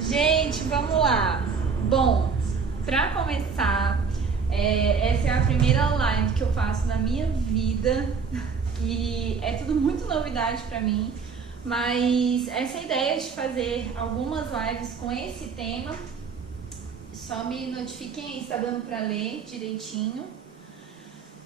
Gente, vamos lá. Bom, pra começar, essa é a primeira live que eu faço na minha vida e é tudo muito novidade pra mim, mas essa ideia de fazer algumas lives com esse tema, só me notifiquem aí se tá dando pra ler direitinho.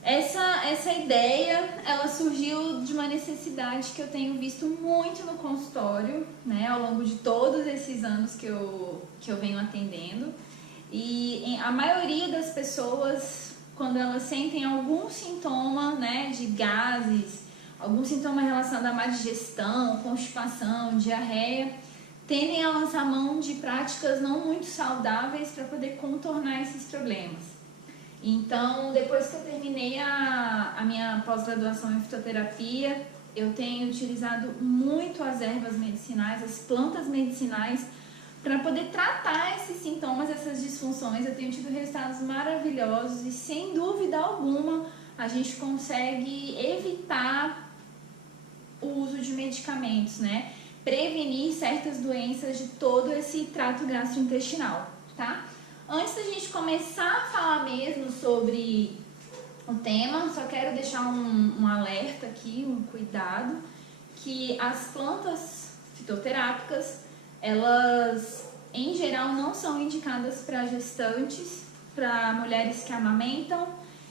Essa ideia, ela surgiu de uma necessidade que eu tenho visto muito no consultório, né, ao longo de todos esses anos que eu venho atendendo. E a maioria das pessoas, quando elas sentem algum sintoma, né, de gases, algum sintoma relacionado à má digestão, constipação, diarreia, tendem a lançar mão de práticas não muito saudáveis para poder contornar esses problemas. Então, depois que eu terminei a minha pós-graduação em fitoterapia, eu tenho utilizado muito as ervas medicinais, as plantas medicinais, para poder tratar esses sintomas, essas disfunções. Eu tenho tido resultados maravilhosos e, sem dúvida alguma, a gente consegue evitar o uso de medicamentos, né? Prevenir certas doenças de todo esse trato gastrointestinal, tá? Antes da gente começar a falar mesmo sobre o tema, só quero deixar um alerta aqui, um cuidado, que as plantas fitoterápicas, elas em geral não são indicadas para gestantes, para mulheres que amamentam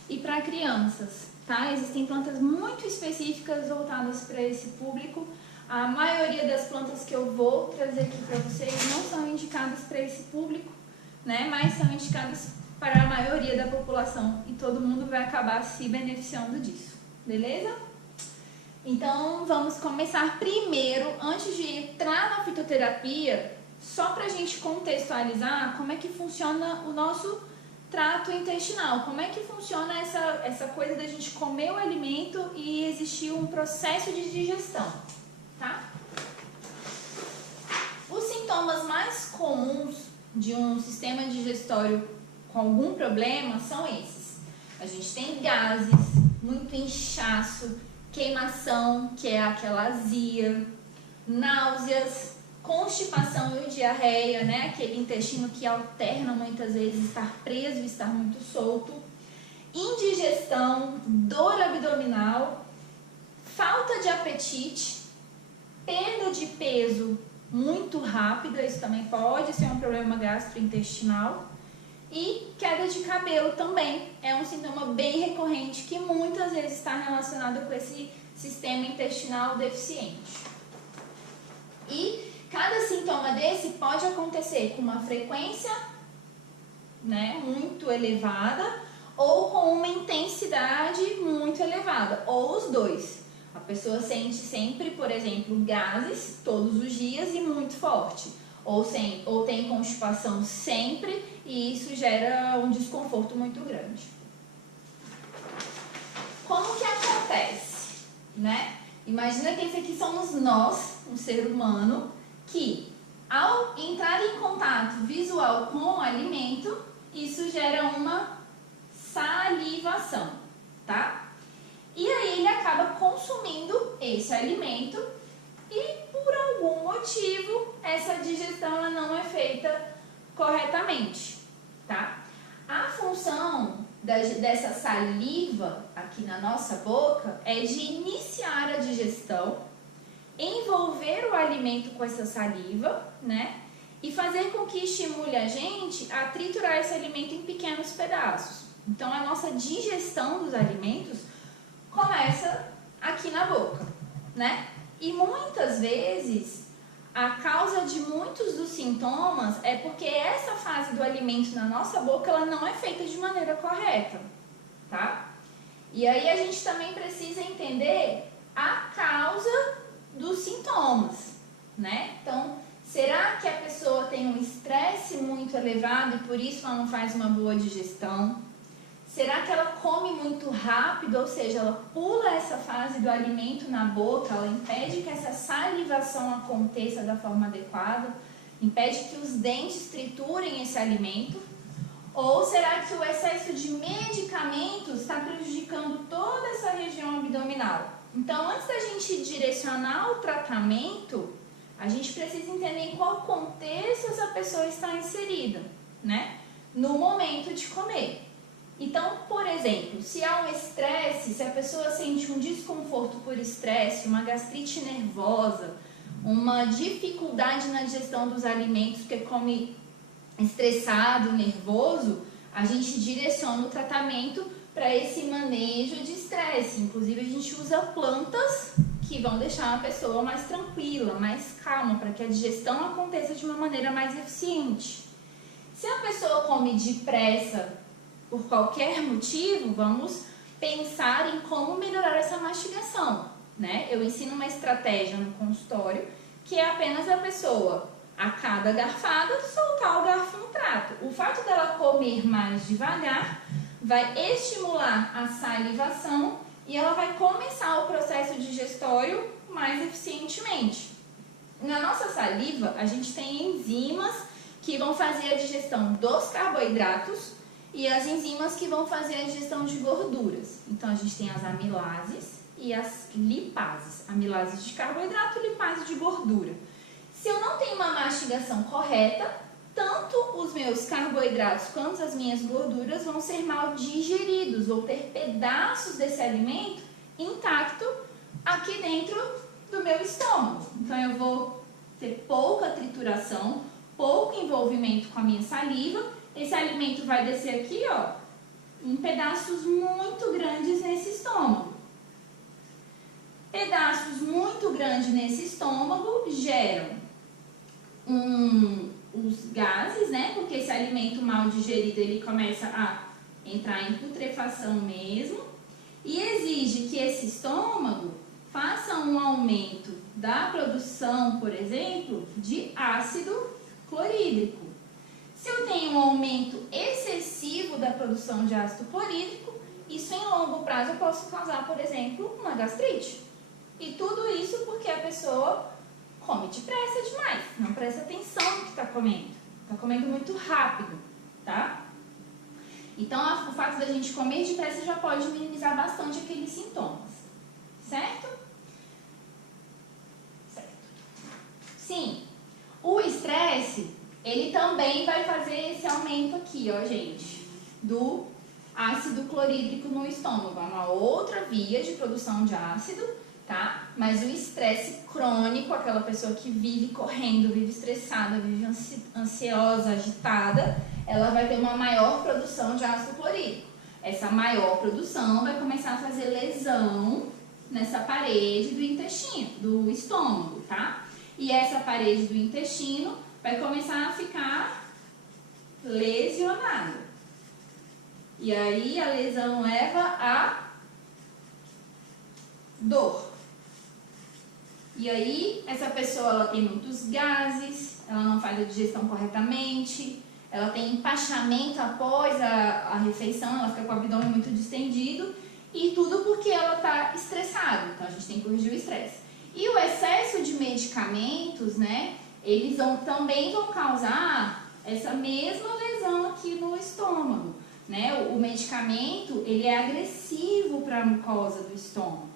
e para crianças, tá? Existem plantas muito específicas voltadas para esse público. A maioria das plantas que eu vou trazer aqui para vocês não são indicadas para esse público, né? Mas são indicadas para a maioria da população e todo mundo vai acabar se beneficiando disso, beleza? Então vamos começar primeiro, antes de entrar na fitoterapia, só para a gente contextualizar como é que funciona o nosso trato intestinal, como é que funciona essa coisa da gente comer o alimento e existir um processo de digestão, tá? Os sintomas mais comuns de um sistema digestório com algum problema são esses. A gente tem gases, muito inchaço, queimação, que é aquela azia, náuseas, constipação e diarreia, né? Aquele intestino que alterna muitas vezes estar preso e estar muito solto, indigestão, dor abdominal, falta de apetite, perda de peso muito rápida, isso também pode ser um problema gastrointestinal, e queda de cabelo também é um sintoma bem recorrente que muitas vezes está relacionado com esse sistema intestinal deficiente. E cada sintoma desse pode acontecer com uma frequência, né, muito elevada ou com uma intensidade muito elevada, ou os dois. A pessoa sente sempre, por exemplo, gases todos os dias e muito forte, ou tem constipação sempre e isso gera um desconforto muito grande. Como que acontece, né? Imagina que esse aqui somos nós, um ser humano, que ao entrar em contato visual com o alimento, isso gera uma salivação, tá? E aí ele acaba consumindo esse alimento e por algum motivo essa digestão ela não é feita corretamente, tá? A função dessa saliva aqui na nossa boca é de iniciar a digestão, envolver o alimento com essa saliva, né? E fazer com que estimule a gente a triturar esse alimento em pequenos pedaços. Então a nossa digestão dos alimentos começa aqui na boca, né? E muitas vezes a causa de muitos dos sintomas é porque essa fase do alimento na nossa boca ela não é feita de maneira correta, tá? E aí a gente também precisa entender a causa dos sintomas, né? Então, será que a pessoa tem um estresse muito elevado e por isso ela não faz uma boa digestão? Será que ela come muito rápido, ou seja, ela pula essa fase do alimento na boca, ela impede que essa salivação aconteça da forma adequada, impede que os dentes triturem esse alimento? Ou será que o excesso de medicamentos está prejudicando toda essa região abdominal? Então, antes da gente direcionar o tratamento, a gente precisa entender em qual contexto essa pessoa está inserida, né? No momento de comer. Então, por exemplo, se há um estresse, se a pessoa sente um desconforto por estresse, uma gastrite nervosa, uma dificuldade na digestão dos alimentos, porque come estressado, nervoso, a gente direciona o tratamento para esse manejo de estresse. Inclusive, a gente usa plantas que vão deixar a pessoa mais tranquila, mais calma, para que a digestão aconteça de uma maneira mais eficiente. Se a pessoa come depressa por qualquer motivo, vamos pensar em como melhorar essa mastigação, né? Eu ensino uma estratégia no consultório que é apenas a pessoa, a cada garfada, soltar o garfo no prato. O fato dela comer mais devagar vai estimular a salivação e ela vai começar o processo digestório mais eficientemente. Na nossa saliva, a gente tem enzimas que vão fazer a digestão dos carboidratos e as enzimas que vão fazer a digestão de gorduras. Então, a gente tem as amilases e as lipases. Amilases de carboidrato, lipase de gordura. Se eu não tenho uma mastigação correta, tanto os meus carboidratos quanto as minhas gorduras vão ser mal digeridos, vou ter pedaços desse alimento intacto aqui dentro do meu estômago. Então, eu vou ter pouca trituração, pouco envolvimento com a minha saliva. Esse alimento vai descer aqui, ó, em pedaços muito grandes nesse estômago. Pedaços muito grandes nesse estômago geram os gases, né? Porque esse alimento mal digerido, ele começa a entrar em putrefação mesmo. E exige que esse estômago faça um aumento da produção, por exemplo, de ácido clorídrico. Se eu tenho um aumento excessivo da produção de ácido clorídrico, isso em longo prazo eu posso causar, por exemplo, uma gastrite. E tudo isso porque a pessoa come depressa demais, não presta atenção no que está comendo muito rápido, tá? Então, o fato da gente comer depressa já pode minimizar bastante aqueles sintomas, certo? Certo. Sim, o estresse, ele também vai fazer esse aumento aqui, ó, gente, do ácido clorídrico no estômago. É uma outra via de produção de ácido, tá? Mas o estresse crônico, aquela pessoa que vive correndo, vive estressada, vive ansiosa, agitada, ela vai ter uma maior produção de ácido clorídrico. Essa maior produção vai começar a fazer lesão nessa parede do intestino, do estômago, tá? E essa parede do intestino vai começar a ficar lesionada. E aí a lesão leva a dor. E aí essa pessoa ela tem muitos gases, ela não faz a digestão corretamente, ela tem empachamento após a refeição, ela fica com o abdômen muito distendido e tudo porque ela está estressada. Então a gente tem que corrigir o estresse. E o excesso de medicamentos, né, eles também vão causar essa mesma lesão aqui no estômago, né? O medicamento, ele é agressivo para a mucosa do estômago.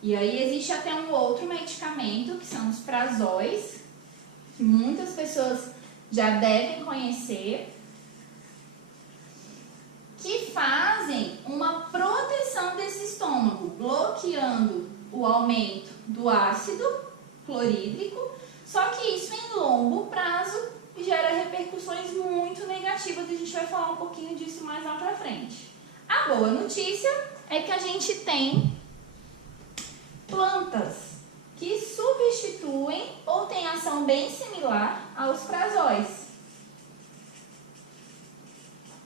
E aí existe até um outro medicamento, que são os prazóis, que muitas pessoas já devem conhecer, que fazem uma proteção desse estômago, bloqueando o aumento do ácido clorídrico, só que isso em longo prazo gera repercussões muito negativas e a gente vai falar um pouquinho disso mais lá pra frente. A boa notícia é que a gente tem plantas que substituem ou têm ação bem similar aos prazóis.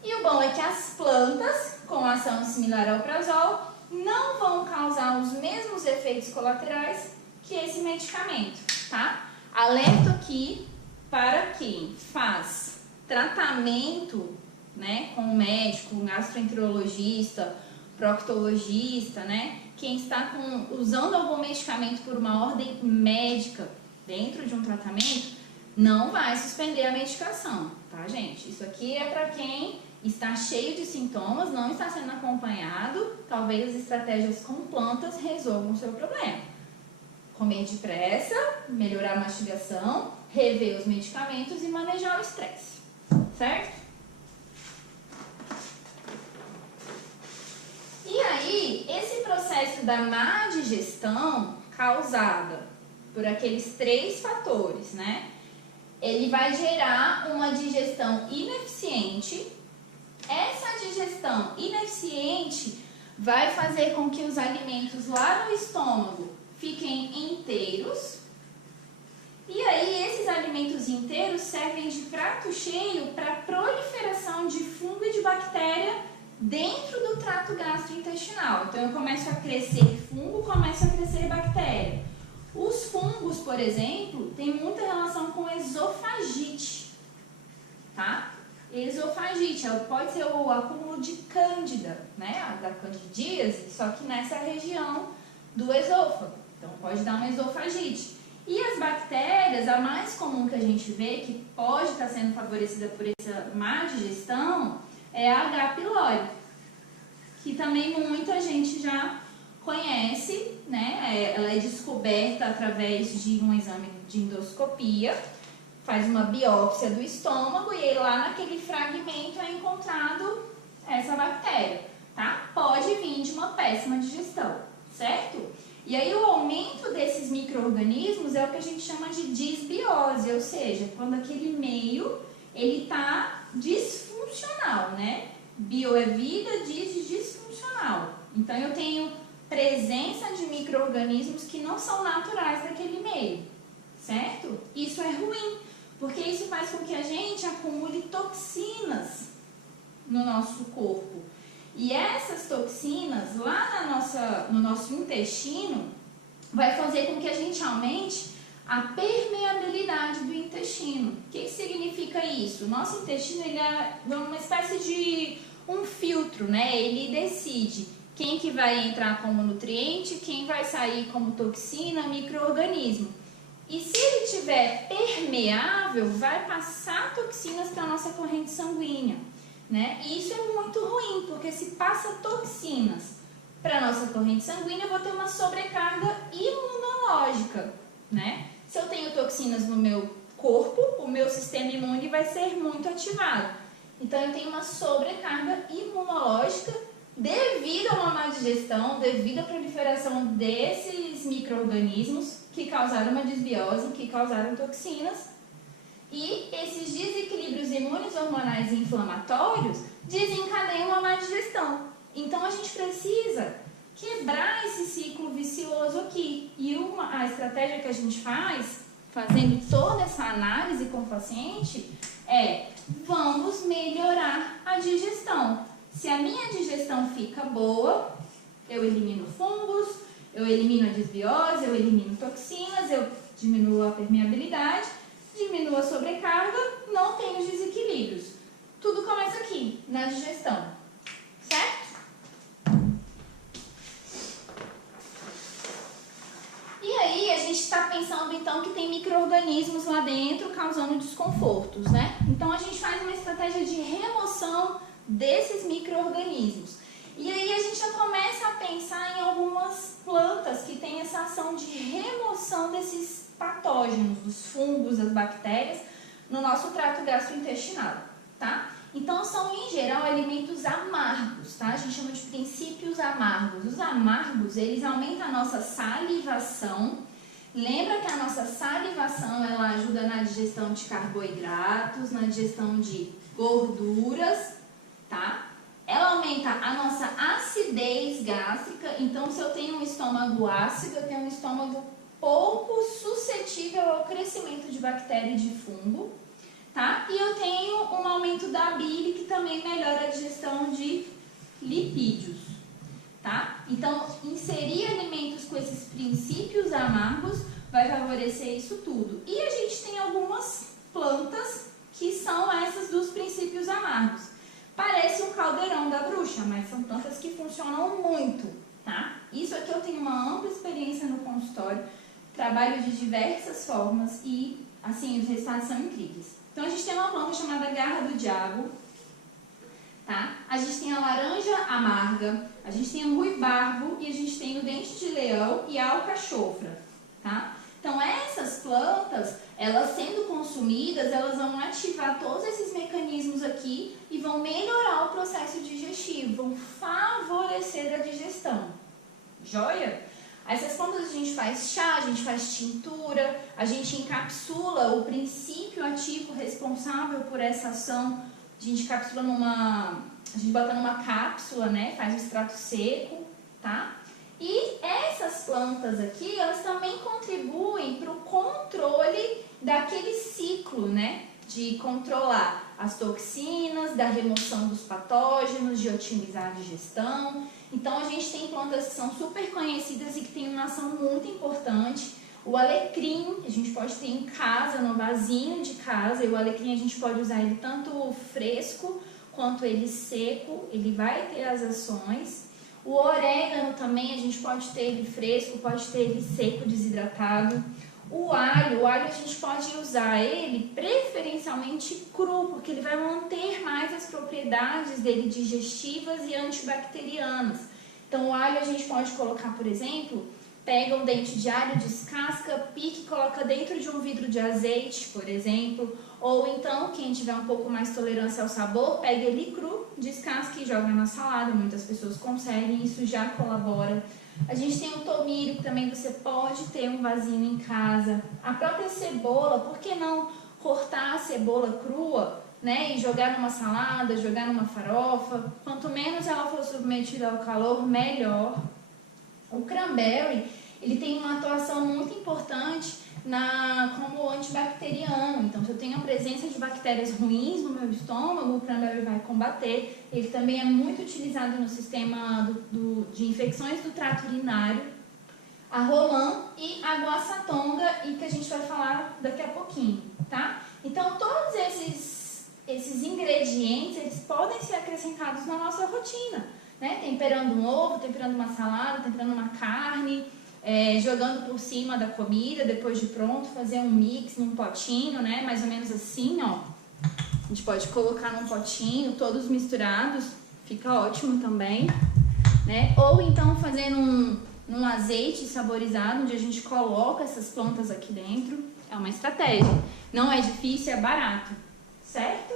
E o bom é que as plantas com ação similar ao prazol não vão causar os mesmos efeitos colaterais que esse medicamento, tá? Alerto aqui para quem faz tratamento, né, com o médico, um gastroenterologista, proctologista, né, quem está usando algum medicamento por uma ordem médica dentro de um tratamento, não vai suspender a medicação, tá, gente? Isso aqui é para quem está cheio de sintomas, não está sendo acompanhado, talvez as estratégias com plantas resolvam o seu problema. comer depressa, melhorar a mastigação, rever os medicamentos e manejar o estresse, certo? E aí, esse processo da má digestão causada por aqueles 3 fatores, né? Ele vai gerar uma digestão ineficiente. Essa digestão ineficiente vai fazer com que os alimentos lá no estômago fiquem inteiros. E aí, esses alimentos inteiros servem de prato cheio para a proliferação de fungo e de bactéria dentro do trato gastrointestinal. Então, eu começo a crescer fungo, começo a crescer bactéria. Os fungos, por exemplo, têm muita relação com esofagite, tá? Esofagite pode ser o acúmulo de cândida, né? Da candidíase, só que nessa região do esôfago. Então, pode dar uma esofagite. E as bactérias, a mais comum que a gente vê, que pode estar sendo favorecida por essa má digestão, é a H. pylori, que também muita gente já conhece, né? Ela é descoberta através de um exame de endoscopia, faz uma biópsia do estômago e aí lá naquele fragmento é encontrado essa bactéria, tá? Pode vir de uma péssima digestão, certo? E aí o aumento desses micro-organismos é o que a gente chama de disbiose, ou seja, quando aquele meio ele está disfuncional, né? Bio é vida, dis disfuncional. Então eu tenho presença de micro-organismos que não são naturais daquele meio, certo? Isso é ruim, porque isso faz com que a gente acumule toxinas no nosso corpo. E essas toxinas lá no nosso intestino vai fazer com que a gente aumente a permeabilidade do intestino. O que significa isso? O nosso intestino ele é uma espécie de um filtro, né? Ele decide quem que vai entrar como nutriente, quem vai sair como toxina, micro-organismo. E se ele estiver permeável, vai passar toxinas para a nossa corrente sanguínea, né? E isso é muito ruim, porque se passa toxinas para a nossa corrente sanguínea, eu vou ter uma sobrecarga imunológica, né? Se eu tenho toxinas no meu corpo, o meu sistema imune vai ser muito ativado. Então, eu tenho uma sobrecarga imunológica devido a uma má digestão, devido à proliferação desses micro-organismos que causaram uma desbiose, que causaram toxinas. E esses desequilíbrios imunes, hormonais e inflamatórios desencadeiam uma má digestão. Então, a gente precisa quebrar esse ciclo vicioso aqui. E a estratégia que a gente faz, fazendo toda essa análise com o paciente, é: vamos melhorar a digestão. Se a minha digestão fica boa, eu elimino fungos, eu elimino a desbiose, eu elimino toxinas, eu diminuo a permeabilidade, diminuo a sobrecarga, não tenho desequilíbrios. Tudo começa aqui, na digestão, certo? E aí a gente está pensando então que tem micro-organismos lá dentro causando desconfortos, né? Então a gente faz uma estratégia de remoção desses micro-organismos. E aí a gente já começa a pensar em algumas plantas que têm essa ação de remoção desses patógenos, dos fungos, das bactérias, no nosso trato gastrointestinal, tá? Então são, em geral, alimentos amargos, tá? A gente chama de princípios amargos. Os amargos, eles aumentam a nossa salivação. Lembra que a nossa salivação, ela ajuda na digestão de carboidratos, na digestão de gorduras, tá? Ela aumenta a nossa acidez gástrica. Então, se eu tenho um estômago ácido, eu tenho um estômago pouco suscetível ao crescimento de bactéria e de fungo, tá? E eu tenho um aumento da bile, que também melhora a digestão de lipídios, tá? Então, inserir alimentos com esses princípios amargos vai favorecer isso tudo. E a gente tem algumas plantas que são essas dos princípios amargos. Parece um caldeirão da bruxa, mas são plantas que funcionam muito, tá? Isso aqui eu tenho uma ampla experiência no consultório, trabalho de diversas formas e, assim, os resultados são incríveis. Então, a gente tem uma planta chamada garra do diabo, tá? A gente tem a laranja amarga, a gente tem o ruibarbo e a gente tem o dente de leão e a alcachofra, tá? Então, essas plantas, elas sendo consumidas, elas vão ativar todos esses mecanismos aqui e vão melhorar o processo digestivo, vão favorecer a digestão. Joia? Essas plantas a gente faz chá, a gente faz tintura, a gente encapsula o princípio ativo responsável por essa ação, a gente encapsula a gente bota numa cápsula, né? Faz um extrato seco, tá? E essas plantas aqui, elas também contribuem para o controle daquele ciclo, né? De controlar as toxinas, da remoção dos patógenos, de otimizar a digestão. Então, a gente tem plantas que são super conhecidas e que têm uma ação muito importante. O alecrim, a gente pode ter em casa, no vasinho de casa, e o alecrim a gente pode usar ele tanto fresco quanto ele seco, ele vai ter as ações. O orégano também, a gente pode ter ele fresco, pode ter ele seco, desidratado. O alho a gente pode usar ele preferencialmente cru, porque ele vai manter mais as propriedades dele digestivas e antibacterianas. Então, o alho a gente pode colocar, por exemplo, pega um dente de alho, descasca, pique e coloca dentro de um vidro de azeite, por exemplo. Ou então, quem tiver um pouco mais tolerância ao sabor, pega ele cru, descasca e joga na salada. Muitas pessoas conseguem, isso já colabora. A gente tem o tomilho, que também você pode ter um vasinho em casa. A própria cebola, por que não cortar a cebola crua, né? E jogar numa salada, jogar numa farofa. Quanto menos ela for submetida ao calor, melhor. O cranberry, ele tem uma atuação muito importante como antibacteriano. Então, se eu tenho a presença de bactérias ruins no meu estômago, o cranberry vai combater. Ele também é muito utilizado no sistema de infecções do trato urinário. A rolã e a guaçatonga, e que a gente vai falar daqui a pouquinho, tá? Então, todos esses ingredientes, eles podem ser acrescentados na nossa rotina, né? Temperando um ovo, temperando uma salada, temperando uma carne, jogando por cima da comida, depois de pronto, fazer um mix num potinho, né? Mais ou menos assim, ó. A gente pode colocar num potinho, todos misturados, fica ótimo também, né? Ou então fazendo num azeite saborizado, onde a gente coloca essas plantas aqui dentro. É uma estratégia. Não é difícil, é barato, certo?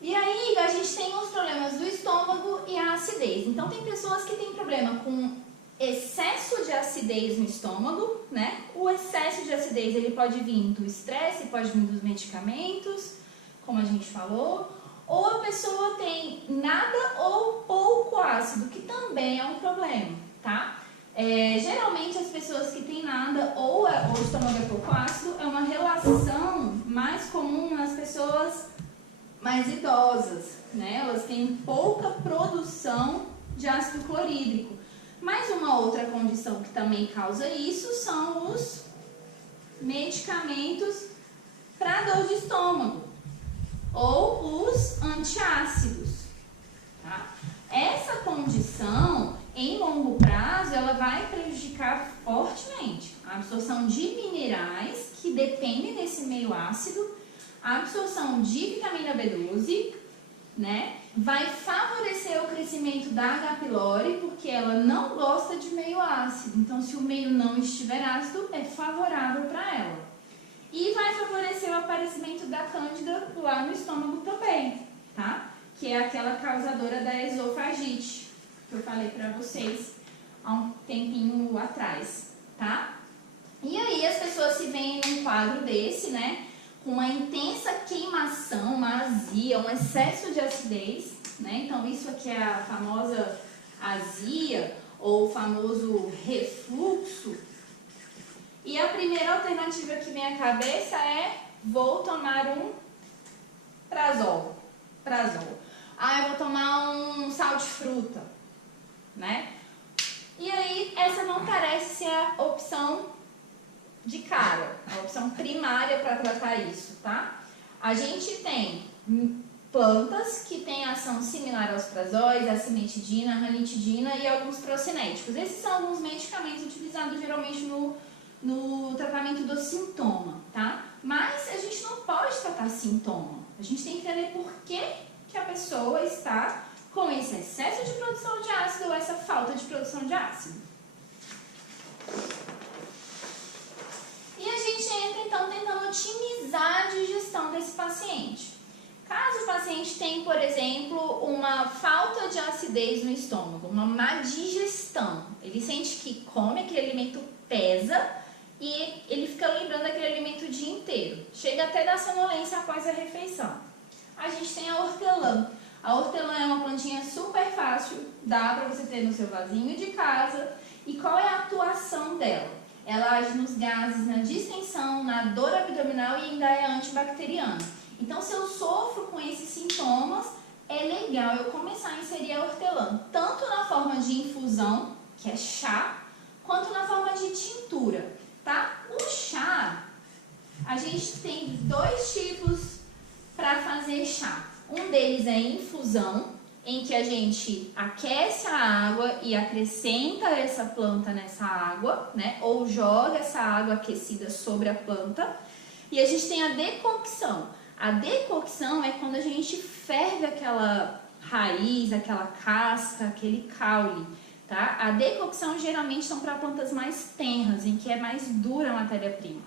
E aí, a gente tem os problemas do estômago e a acidez. Então, tem pessoas que têm problema com excesso de acidez no estômago, né? O excesso de acidez, ele pode vir do estresse, pode vir dos medicamentos, como a gente falou. Ou a pessoa tem nada ou pouco ácido, que também é um problema, tá? Geralmente, as pessoas que têm nada ou o estômago é pouco ácido, é uma relação mais comum nas pessoas mais idosas, né? Elas têm pouca produção de ácido clorídrico. Mas uma outra condição que também causa isso são os medicamentos para dor de estômago ou os antiácidos, tá? Essa condição, em longo prazo, ela vai prejudicar fortemente a absorção de minerais que dependem desse meio ácido, a absorção de vitamina B12, né? Vai favorecer o crescimento da H. pylori, porque ela não gosta de meio ácido. Então, se o meio não estiver ácido, é favorável para ela. E vai favorecer o aparecimento da cândida lá no estômago também, tá? Que é aquela causadora da esofagite, que eu falei para vocês há um tempinho atrás, tá? E aí as pessoas se veem num quadro desse, né? Com uma intensa queimação, uma azia, um excesso de acidez, né? Então, isso aqui é a famosa azia ou o famoso refluxo. E a primeira alternativa que vem à cabeça é: vou tomar um prazol. Eu vou tomar um sal de fruta, né? E aí, essa não parece ser a opção de cara, a opção primária para tratar isso, tá? A gente tem plantas que têm ação similar aos prazóis, a cimetidina, a ranitidina e alguns procinéticos. Esses são alguns medicamentos utilizados geralmente no tratamento do sintoma, tá? Mas a gente não pode tratar sintoma. A gente tem que entender por que a pessoa está com esse excesso de produção de ácido ou essa falta de produção de ácido. otimizar a digestão desse paciente. Caso o paciente tenha, por exemplo, uma falta de acidez no estômago, uma má digestão, ele sente que come aquele alimento, pesa e ele fica lembrando daquele alimento o dia inteiro. Chega até dar sonolência após a refeição. A gente tem a hortelã. A hortelã é uma plantinha super fácil, dá para você ter no seu vasinho de casa. E qual é a atuação dela? Ela age nos gases, na distensão, na dor abdominal e ainda é antibacteriana. Então, se eu sofro com esses sintomas, é legal eu começar a inserir a hortelã, tanto na forma de infusão, que é chá, quanto na forma de tintura, tá? O chá, a gente tem 2 tipos para fazer chá. Um deles é infusão, em que a gente aquece a água e acrescenta essa planta nessa água, né? Ou joga essa água aquecida sobre a planta. E a gente tem a decocção. A decocção é quando a gente ferve aquela raiz, aquela casca, aquele caule, tá? A decocção geralmente são para plantas mais tenras, em que é mais dura a matéria-prima.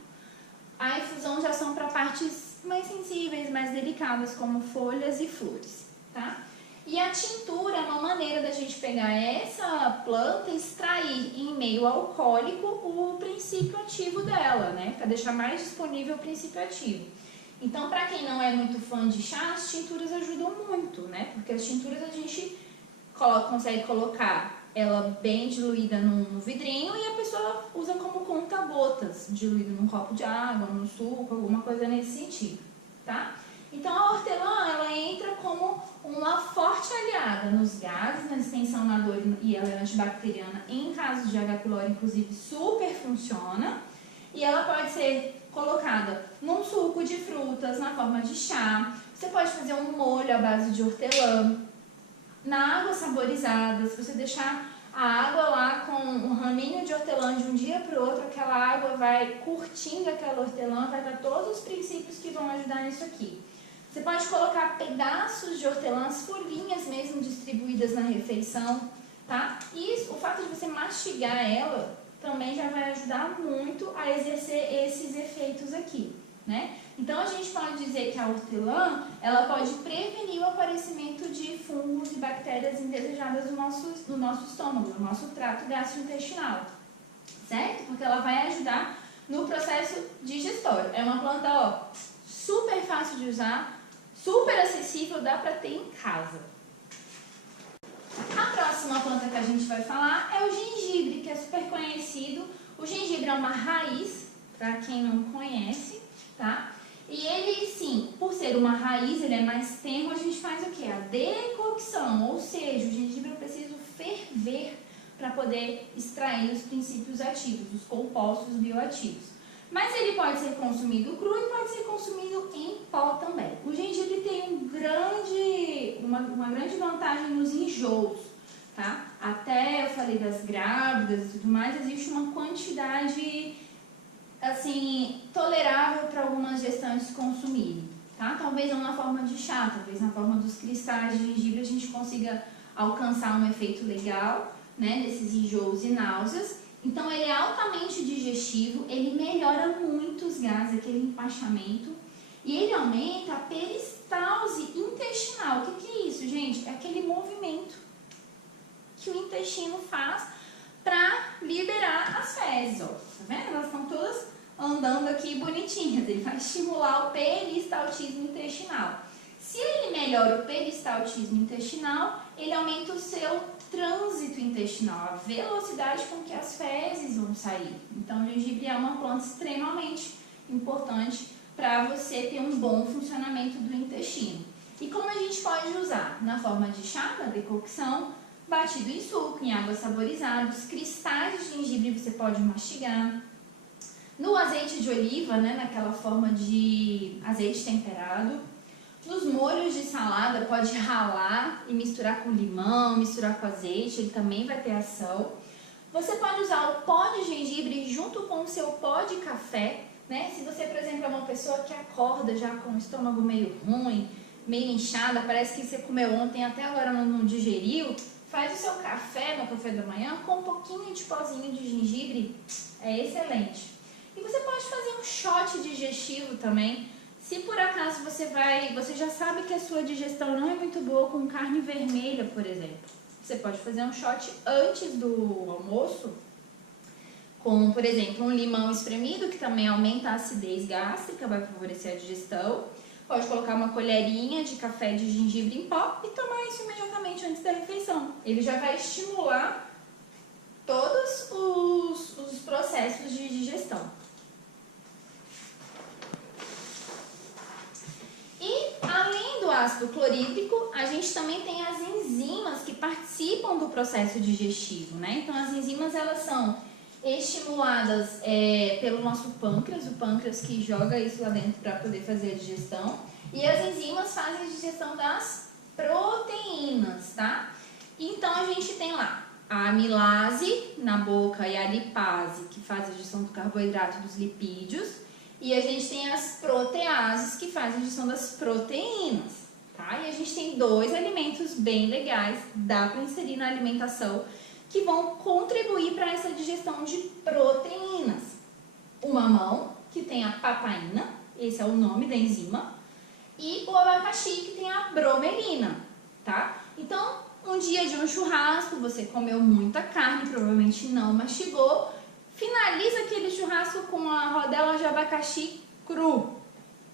A infusão já são para partes mais sensíveis, mais delicadas, como folhas e flores, tá? E a tintura é uma maneira da gente pegar essa planta e extrair em meio alcoólico o princípio ativo dela, né? Para deixar mais disponível o princípio ativo. Então, para quem não é muito fã de chá, as tinturas ajudam muito, né? Porque as tinturas a gente consegue colocar ela bem diluída no vidrinho e a pessoa usa como conta-gotas, diluído num copo de água, no suco, alguma coisa nesse sentido, tá? Então, a hortelã, ela entra como uma forte aliada nos gases, na distensão, na dor, e ela é antibacteriana. Em caso de H. pylori, inclusive, super funciona. E ela pode ser colocada num suco de frutas, na forma de chá. Você pode fazer um molho à base de hortelã. Na água saborizada, se você deixar a água lá com um raminho de hortelã de um dia para o outro, aquela água vai curtindo aquela hortelã, vai dar todos os princípios que vão ajudar nisso aqui. Você pode colocar pedaços de hortelã, as folhinhas mesmo distribuídas na refeição, tá? E o fato de você mastigar ela também já vai ajudar muito a exercer esses efeitos aqui, né? Então, a gente pode dizer que a hortelã, ela pode prevenir o aparecimento de fungos e bactérias indesejadas no nosso estômago, no nosso trato gastrointestinal, certo? Porque ela vai ajudar no processo digestório. É uma planta, ó, super fácil de usar, super acessível, dá para ter em casa. A próxima planta que a gente vai falar é o gengibre, que é super conhecido. O gengibre é uma raiz, para quem não conhece, tá? E ele, sim, por ser uma raiz, ele é mais tenro, a gente faz o quê? A decocção, ou seja, o gengibre eu preciso ferver para poder extrair os princípios ativos, os compostos bioativos. Mas ele pode ser consumido cru e pode ser consumido em pó também. O gengibre tem uma grande vantagem nos enjoos, tá? Até eu falei das grávidas e tudo mais, existe uma quantidade, assim, tolerável para algumas gestantes consumirem, tá? Talvez não na forma de chá, talvez na forma dos cristais de gengibre a gente consiga alcançar um efeito legal, né, desses enjoos e náuseas. Então, ele é altamente digestivo, ele melhora muito os gases, aquele empachamento, e ele aumenta a peristalse intestinal. O que é isso, gente? É aquele movimento que o intestino faz para liberar as fezes, ó. Tá vendo? Elas estão todas andando aqui bonitinhas. Ele vai estimular o peristaltismo intestinal. Se ele melhora o peristaltismo intestinal, ele aumenta o seu trânsito intestinal, a velocidade com que as fezes vão sair. Então, o gengibre é uma planta extremamente importante para você ter um bom funcionamento do intestino. E como a gente pode usar? Na forma de chá, da decocção, batido em suco, em água saborizada, os cristais de gengibre você pode mastigar. No azeite de oliva, né, naquela forma de azeite temperado. Nos molhos de salada, pode ralar e misturar com limão, misturar com azeite, ele também vai ter ação. Você pode usar o pó de gengibre junto com o seu pó de café, né? Se você, por exemplo, é uma pessoa que acorda já com o estômago meio ruim, meio inchada, parece que você comeu ontem até agora não digeriu, faz o seu café no café da manhã com um pouquinho de pozinho de gengibre, é excelente. E você pode fazer um shot digestivo também. Se por acaso você já sabe que a sua digestão não é muito boa com carne vermelha, por exemplo. Você pode fazer um shot antes do almoço, com, por exemplo, um limão espremido, que também aumenta a acidez gástrica, vai favorecer a digestão. Pode colocar uma colherinha de café de gengibre em pó e tomar isso imediatamente antes da refeição. Ele já vai estimular todos os processos de digestão. E, além do ácido clorídrico, a gente também tem as enzimas que participam do processo digestivo, né? Então, as enzimas, elas são estimuladas pelo nosso pâncreas, o pâncreas que joga isso lá dentro para poder fazer a digestão. E as enzimas fazem a digestão das proteínas, tá? Então, a gente tem lá a amilase na boca e a lipase, que faz a digestão do carboidrato e dos lipídios. E a gente tem as proteases, que fazem a digestão das proteínas, tá? E a gente tem 2 alimentos bem legais, dá para inserir na alimentação, que vão contribuir para essa digestão de proteínas. O mamão, que tem a papaina, esse é o nome da enzima, e o abacaxi, que tem a bromelina, tá? Então, um dia de um churrasco, você comeu muita carne, provavelmente não mastigou, finaliza aquele churrasco com a rodela de abacaxi cru.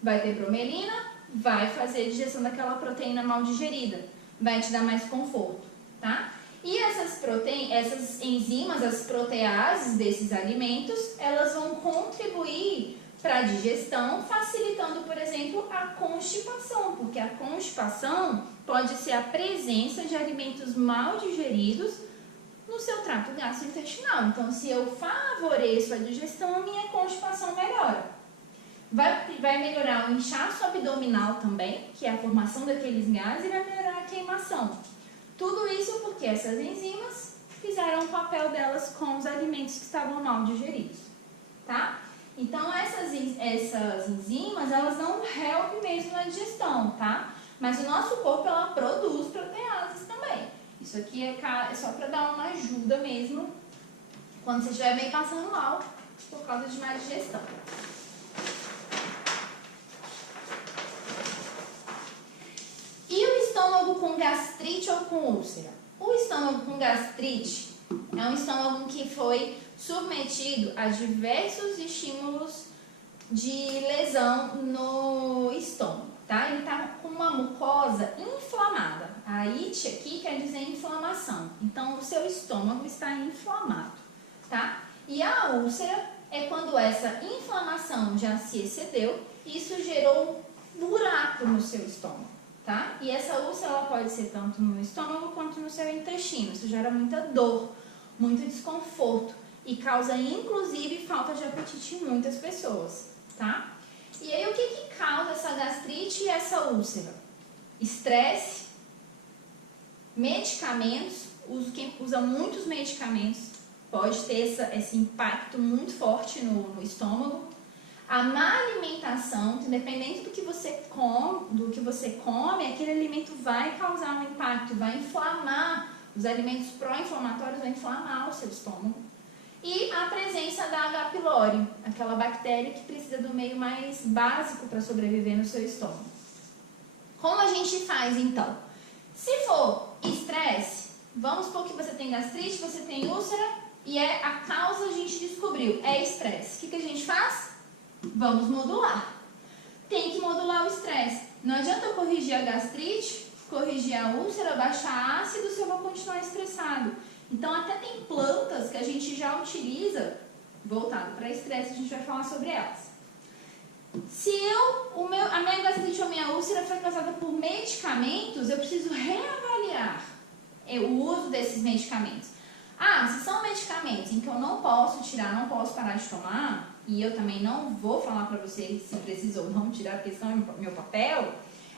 Vai ter bromelina, vai fazer a digestão daquela proteína mal digerida, vai te dar mais conforto, tá? E essas enzimas, as proteases desses alimentos, elas vão contribuir para a digestão, facilitando, por exemplo, a constipação, porque a constipação pode ser a presença de alimentos mal digeridos no seu trato gastrointestinal. Então, se eu favoreço a digestão, a minha constipação melhora. Vai melhorar o inchaço abdominal também, que é a formação daqueles gases, e vai melhorar a queimação. Tudo isso porque essas enzimas fizeram o papel delas com os alimentos que estavam mal digeridos, tá? Então, essas enzimas, elas não help mesmo na digestão, tá? Mas o nosso corpo, ela produz proteases também. Isso aqui é só para dar uma ajuda mesmo quando você estiver bem passando mal por causa de má digestão. E o estômago com gastrite ou com úlcera? O estômago com gastrite é um estômago que foi submetido a diversos estímulos de lesão no estômago, tá? Ele está com uma mucosa inflamada. A it aqui quer dizer inflamação. Então, o seu estômago está inflamado, tá? E a úlcera é quando essa inflamação já se excedeu e isso gerou um buraco no seu estômago, tá? E essa úlcera, ela pode ser tanto no estômago quanto no seu intestino. Isso gera muita dor, muito desconforto e causa, inclusive, falta de apetite em muitas pessoas, tá? E aí, o que causa essa gastrite e essa úlcera? Estresse, medicamentos, quem usa muitos medicamentos pode ter esse impacto muito forte no estômago. A má alimentação, independente do que você come, aquele alimento vai causar um impacto, vai inflamar. Os alimentos pró-inflamatórios vão inflamar o seu estômago. E a presença da H. pylori, aquela bactéria que precisa do meio mais básico para sobreviver no seu estômago. Como a gente faz então? Se for estresse, vamos supor que você tem gastrite, você tem úlcera e a causa a gente descobriu, é estresse. O que a gente faz? Vamos modular. Tem que modular o estresse. Não adianta eu corrigir a gastrite, corrigir a úlcera, baixar ácido se eu vou continuar estressado. Então, até tem plantas que a gente já utiliza, voltado para estresse, a gente vai falar sobre elas. Se a minha gastrite ou a minha úlcera foi causada por medicamentos, eu preciso reavaliar o uso desses medicamentos. Se são medicamentos em que eu não posso tirar, não posso parar de tomar, e eu também não vou falar para vocês se precisa ou não tirar, porque senão é meu papel,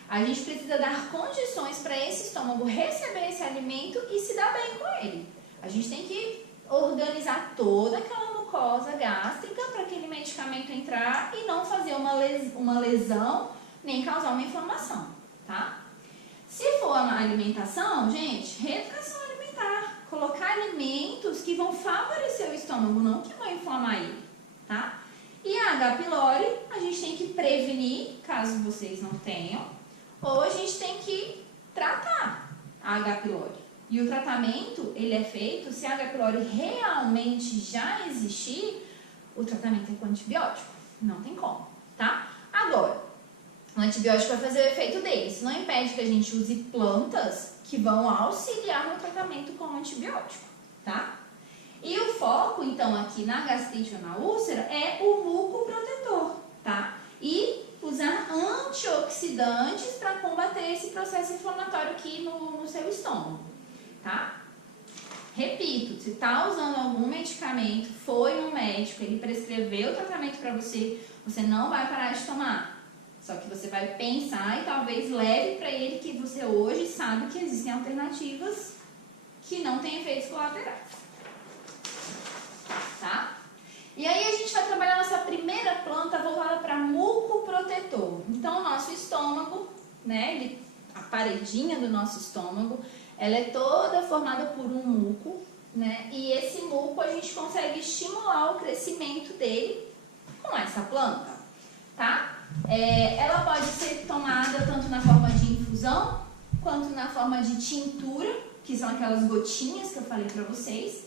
a gente precisa dar condições para esse estômago receber esse alimento e se dar bem com ele. A gente tem que organizar toda aquela mucosa gástrica para aquele medicamento entrar e não fazer uma lesão, nem causar uma inflamação, tá? Se for a alimentação, gente, reeducação alimentar. Colocar alimentos que vão favorecer o estômago, não que vão inflamar ele, tá? E a H. pylori, a gente tem que prevenir, caso vocês não tenham, ou a gente tem que tratar a H. pylori. E o tratamento, ele é feito, se a H. pylori realmente já existir, o tratamento é com antibiótico. Não tem como, tá? Agora, o antibiótico vai fazer o efeito dele. Isso não impede que a gente use plantas que vão auxiliar no tratamento com o antibiótico, tá? E o foco, então, aqui na gastrite ou na úlcera é o mucoprotetor, tá? E usar antioxidantes para combater esse processo inflamatório aqui no seu estômago, tá? Repito, se está usando algum medicamento, foi no médico, ele prescreveu o tratamento para você, você não vai parar de tomar. Só que você vai pensar e talvez leve para ele que você hoje sabe que existem alternativas que não têm efeitos colaterais. Tá? E aí a gente vai trabalhar nossa primeira planta voltada para mucoprotetor. Então, o nosso estômago, né, a paredinha do nosso estômago, ela é toda formada por um muco, né, e esse muco a gente consegue estimular o crescimento dele com essa planta, tá? Ela pode ser tomada tanto na forma de infusão, quanto na forma de tintura, que são aquelas gotinhas que eu falei para vocês.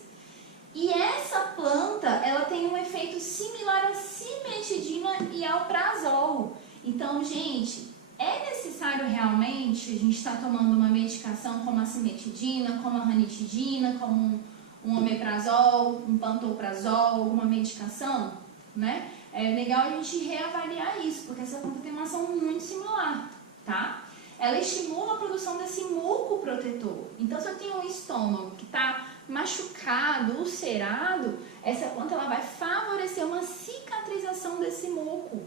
E essa planta, ela tem um efeito similar à cimetidina e ao prazol. Então, gente, é necessário realmente a gente estar tomando uma medicação como a cimetidina, como a ranitidina, como um omeprazol, um pantoprazol, alguma medicação, né? É legal a gente reavaliar isso, porque essa planta tem uma ação muito similar, tá? Ela estimula a produção desse muco protetor. Então, se eu tenho um estômago que está machucado, ulcerado, essa planta ela vai favorecer uma cicatrização desse muco,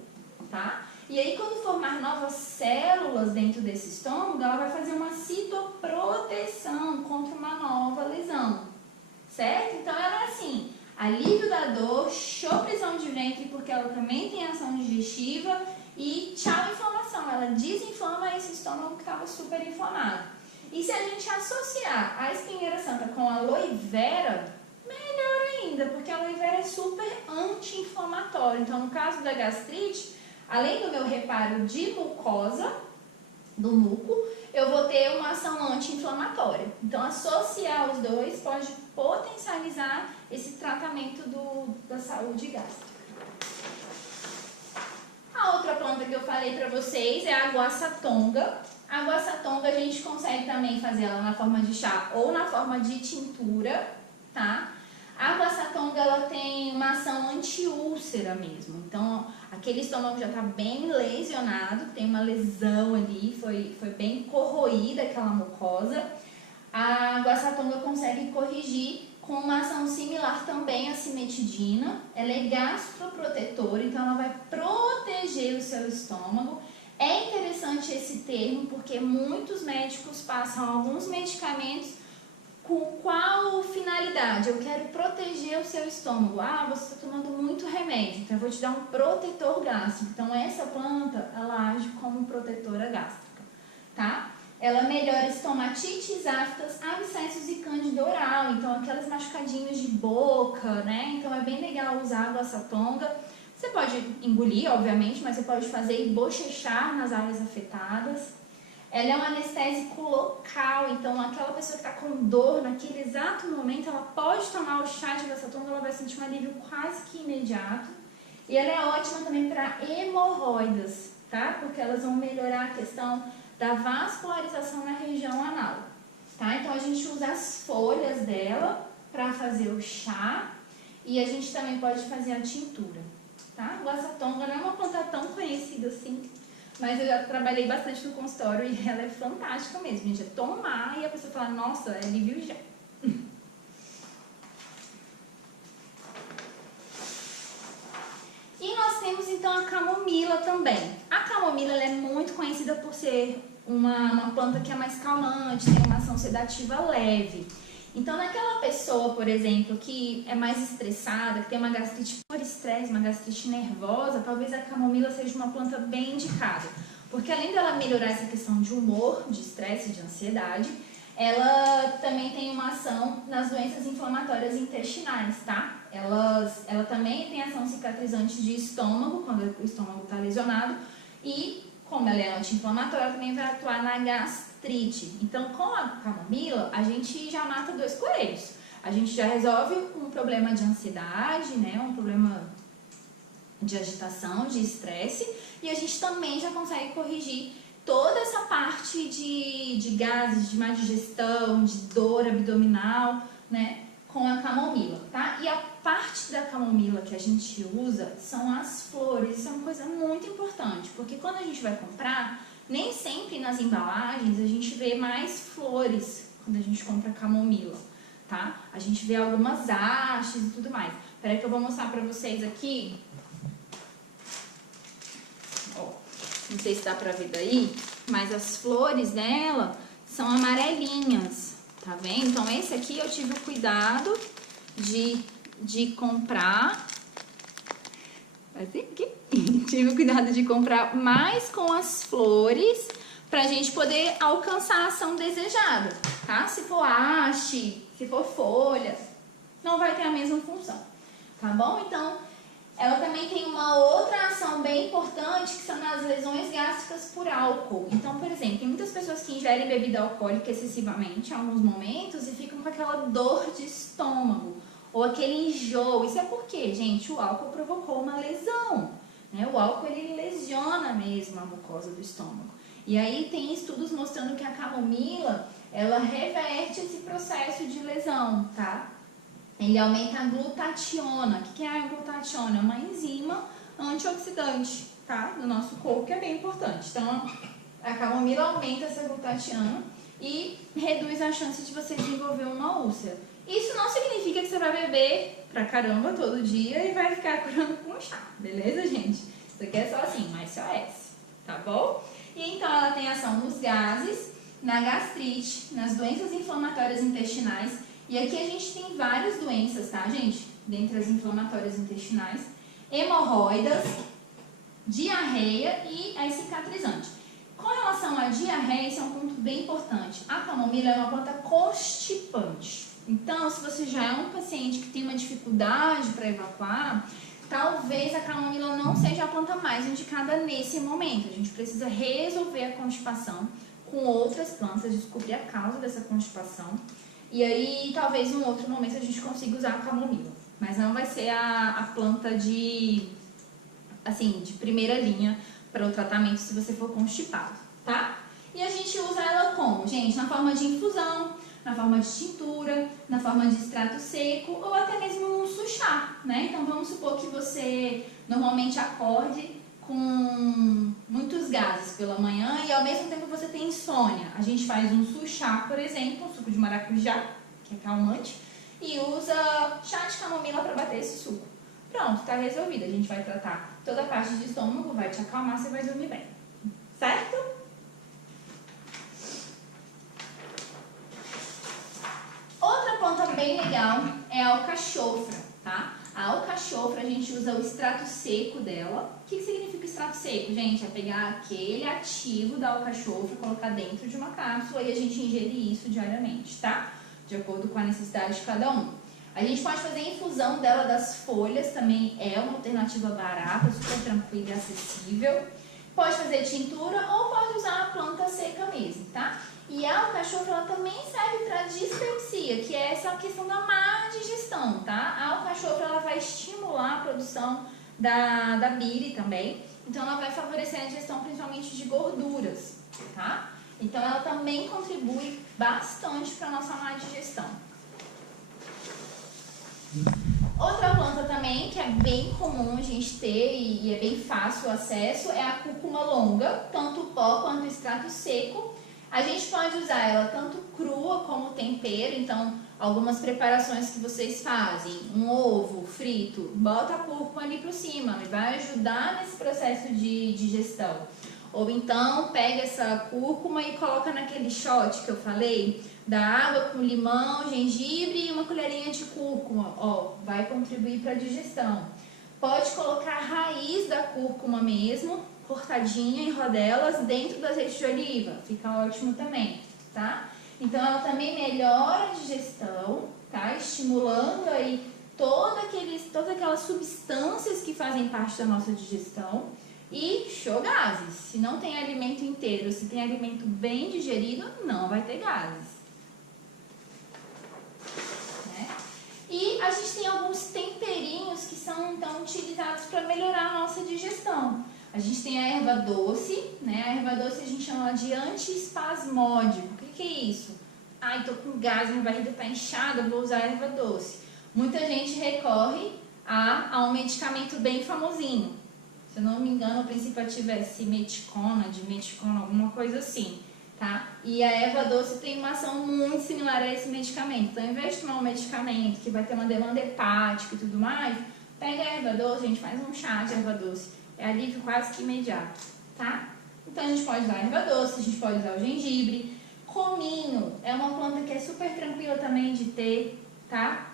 tá? E aí, quando formar novas células dentro desse estômago, ela vai fazer uma citoproteção contra uma nova lesão, certo? Então, ela é assim, alívio da dor, show prisão de ventre, porque ela também tem ação digestiva e tchau inflamação, ela desinflama esse estômago que estava super inflamado. E se a gente associar a espinheira santa com a aloe vera, melhor ainda, porque a aloe vera é super anti-inflamatória. Então, no caso da gastrite, além do meu reparo de mucosa, do muco, eu vou ter uma ação anti-inflamatória. Então, associar os dois pode potencializar esse tratamento da saúde gástrica. A outra planta que eu falei para vocês é a guaçatonga. A guaçatonga a gente consegue também fazer ela na forma de chá ou na forma de tintura, tá? A guaçatonga ela tem uma ação anti-úlcera mesmo. Então, aquele estômago já está bem lesionado, tem uma lesão ali, foi bem corroída aquela mucosa. A guaçatonga consegue corrigir com uma ação similar também à cimetidina. Ela é gastroprotetora, então ela vai proteger o seu estômago. É interessante esse termo porque muitos médicos passam alguns medicamentos com qual finalidade? Eu quero proteger o seu estômago. Ah, você está tomando muito remédio, então eu vou te dar um protetor gástrico. Então essa planta, ela age como protetora gástrica, tá? Ela melhora estomatites, aftas, abscessos e cândida oral. Então aquelas machucadinhos de boca, né? Então é bem legal usar a guaçatonga. Você pode engolir, obviamente, mas você pode fazer e bochechar nas áreas afetadas. Ela é um anestésico local, então aquela pessoa que está com dor naquele exato momento, ela pode tomar o chá de guaçatonga, ela vai sentir um alívio quase que imediato. E ela é ótima também para hemorroidas, tá? Porque elas vão melhorar a questão da vascularização na região anal, tá? Então a gente usa as folhas dela para fazer o chá e a gente também pode fazer a tintura. Tá? Guaçatonga não é uma planta tão conhecida assim, mas eu já trabalhei bastante no consultório e ela é fantástica mesmo. A gente é tomar e a pessoa fala, nossa, é alívio já. E nós temos então a camomila também. A camomila ela é muito conhecida por ser uma planta que é mais calmante, tem uma ação sedativa leve. Então, naquela pessoa, por exemplo, que é mais estressada, que tem uma gastrite por estresse, uma gastrite nervosa, talvez a camomila seja uma planta bem indicada. Porque além dela melhorar essa questão de humor, de estresse, de ansiedade, ela também tem uma ação nas doenças inflamatórias intestinais, tá? Ela também tem ação cicatrizante de estômago, quando o estômago está lesionado, e como ela é anti-inflamatória, ela também vai atuar na gastrite. Então, com a camomila, a gente já mata 2 coelhos. A gente já resolve um problema de ansiedade, né, um problema de agitação, de estresse, e a gente também já consegue corrigir toda essa parte de gases, de má digestão, de dor abdominal, né, com a camomila, tá? E a parte da camomila que a gente usa são as flores. Isso é uma coisa muito importante, porque quando a gente vai comprar, nem sempre nas embalagens a gente vê mais flores quando a gente compra camomila, tá? A gente vê algumas hastes e tudo mais. Espera que eu vou mostrar pra vocês aqui. Ó, não sei se dá pra ver daí, mas as flores dela são amarelinhas. Tá vendo? Então, esse aqui eu tive o cuidado de comprar. Assim, aqui. Tive o cuidado de comprar mais com as flores pra gente poder alcançar a ação desejada, tá? Se for haste, se for folha, não vai ter a mesma função, tá bom? Então, ela também tem uma outra ação bem importante, que são nas lesões gástricas por álcool. Então, por exemplo, tem muitas pessoas que ingerem bebida alcoólica excessivamente em alguns momentos e ficam com aquela dor de estômago ou aquele enjoo. Isso é porque, gente, o álcool provocou uma lesão, né? O álcool, ele lesiona mesmo a mucosa do estômago. E aí tem estudos mostrando que a camomila, ela reverte esse processo de lesão, tá? Ele aumenta a glutationa. O que é a glutationa? É uma enzima antioxidante, tá? Do nosso corpo, que é bem importante. Então, a camomila aumenta essa glutationa e reduz a chance de você desenvolver uma úlcera. Isso não significa que você vai beber pra caramba todo dia e vai ficar curando com chá, beleza, gente? Isso aqui é só assim, mais SOS, tá bom? E então, ela tem ação nos gases, na gastrite, nas doenças inflamatórias intestinais. E aqui a gente tem várias doenças, tá, gente? Dentre as inflamatórias intestinais, hemorroidas, diarreia e a cicatrizante. Com relação à diarreia, esse é um ponto bem importante. A camomila é uma planta constipante. Então, se você já é um paciente que tem uma dificuldade para evacuar, talvez a camomila não seja a planta mais indicada nesse momento. A gente precisa resolver a constipação com outras plantas, descobrir a causa dessa constipação. E aí, talvez em um outro momento a gente consiga usar a camomila. Mas não vai ser a planta de primeira linha para o tratamento se você for constipado, tá? E a gente usa ela como? Gente, na forma de infusão, na forma de tintura, na forma de extrato seco ou até mesmo num suchá, né? Então, vamos supor que você normalmente acorde com muitos gases pela manhã e ao mesmo tempo você tem insônia. A gente faz um suchá, por exemplo, um suco de maracujá, que é calmante, e usa chá de camomila para bater esse suco. Pronto, tá resolvido. A gente vai tratar toda a parte de estômago, vai te acalmar, você vai dormir bem. Certo? Outra planta bem legal é a alcachofra, tá? A alcachofra, a gente usa o extrato seco dela. O que significa extrato seco, gente? É pegar aquele ativo da alcachofra, colocar dentro de uma cápsula e a gente ingerir isso diariamente, tá? De acordo com a necessidade de cada um. A gente pode fazer a infusão dela das folhas, também é uma alternativa barata, super tranquila e acessível. Pode fazer tintura ou pode usar a planta seca mesmo, tá? E a alcachofra, ela também serve para dispepsia, que é essa questão da má digestão, tá? A alcachofra, ela vai estimular a produção da bile também, então ela vai favorecer a digestão principalmente de gorduras, tá? Então ela também contribui bastante para a nossa má digestão. Outra planta também que é bem comum a gente ter e é bem fácil o acesso é a cúrcuma longa, tanto o pó quanto o extrato seco. A gente pode usar ela tanto crua como tempero, então algumas preparações que vocês fazem, um ovo frito, bota a cúrcuma ali por cima e vai ajudar nesse processo de digestão. Ou então pega essa cúrcuma e coloca naquele shot que eu falei, da água com limão, gengibre e uma colherinha de cúrcuma, ó, vai contribuir para a digestão. Pode colocar a raiz da cúrcuma mesmo, cortadinha em rodelas dentro do azeite de oliva, fica ótimo também, tá? Então ela também melhora a digestão, tá? Estimulando aí todas aquelas substâncias que fazem parte da nossa digestão e show gases. Se não tem alimento inteiro, se tem alimento bem digerido, não vai ter gases. Né? E a gente tem alguns temperinhos que são então utilizados para melhorar a nossa digestão. A gente tem a erva doce, né? A erva doce a gente chama de antiespasmódico. O que é isso? Ai, tô com gás, minha barriga tá inchada, vou usar a erva doce. Muita gente recorre a um medicamento bem famosinho. Se eu não me engano, o princípio ativo é simeticona, dimeticona, alguma coisa assim, tá? E a erva doce tem uma ação muito similar a esse medicamento. Então, ao invés de tomar um medicamento que vai ter uma demanda hepática e tudo mais, pega a erva doce, a gente faz um chá de erva doce. É alívio quase que imediato, tá? Então, a gente pode usar a erva doce, a gente pode usar o gengibre. Cominho é uma planta que é super tranquila também de ter, tá?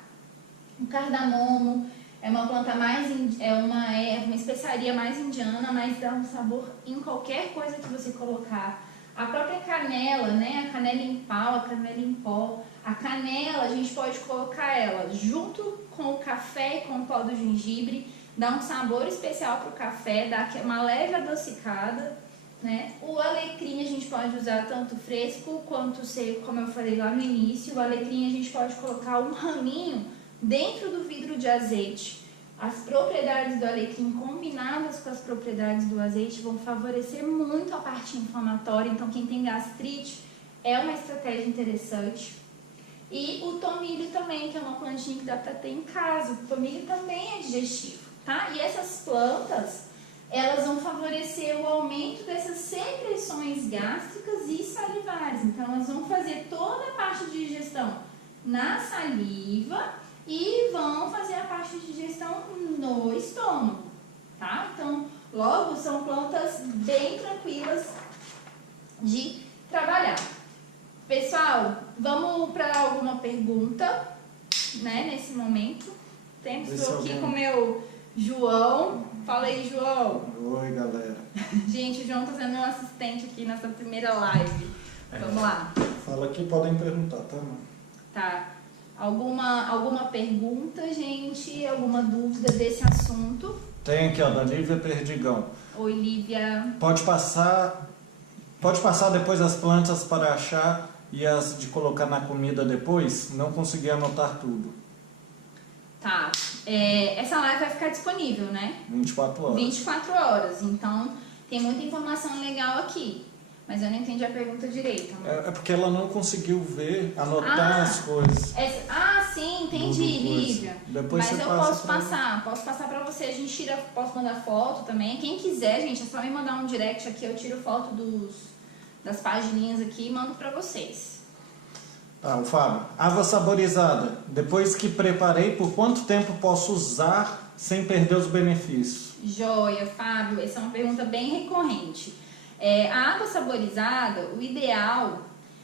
O cardamomo é uma planta uma especiaria mais indiana, mas dá um sabor em qualquer coisa que você colocar. A própria canela, né? A canela em pau, a canela em pó. A canela, a gente pode colocar ela junto com o café e com o pó do gengibre, dá um sabor especial para o café, dá uma leve adocicada, né? O alecrim a gente pode usar tanto fresco quanto seco, como eu falei lá no início. O alecrim a gente pode colocar um raminho dentro do vidro de azeite. As propriedades do alecrim combinadas com as propriedades do azeite vão favorecer muito a parte inflamatória. Então, quem tem gastrite é uma estratégia interessante. E o tomilho também, que é uma plantinha que dá para ter em casa. O tomilho também é digestivo, tá? E essas plantas, elas vão favorecer o aumento dessas secreções gástricas e salivares. Então, elas vão fazer toda a parte de digestão na saliva e vão fazer a parte de digestão no estômago, tá? Então, logo, são plantas bem tranquilas de trabalhar. Pessoal, vamos para alguma pergunta, né, nesse momento. Estou aqui com o meu João. Fala aí, João. Oi, galera. Gente, o João está sendo meu assistente aqui nessa primeira live. Vamos lá. Fala aqui, podem perguntar, tá, mano? Tá. Alguma pergunta, gente? Alguma dúvida desse assunto? Tem aqui, ó, da Lívia Perdigão. Oi, Lívia. Pode passar depois as plantas para achar e as de colocar na comida depois? Não consegui anotar tudo. Tá. Essa live vai ficar disponível, né? 24 horas. 24 horas. Então, tem muita informação legal aqui. Mas eu não entendi a pergunta direito. É porque ela não conseguiu anotar as coisas. Sim, entendi, Lívia. Depois mas você eu passa posso passar pra você. A gente posso mandar foto também. Quem quiser, gente, é só me mandar um direct aqui. Eu tiro foto das pagininhas aqui e mando pra vocês. Tá, o Fábio. Água saborizada. Depois que preparei, por quanto tempo posso usar sem perder os benefícios? Joia, Fábio. Essa é uma pergunta bem recorrente. A água saborizada, o ideal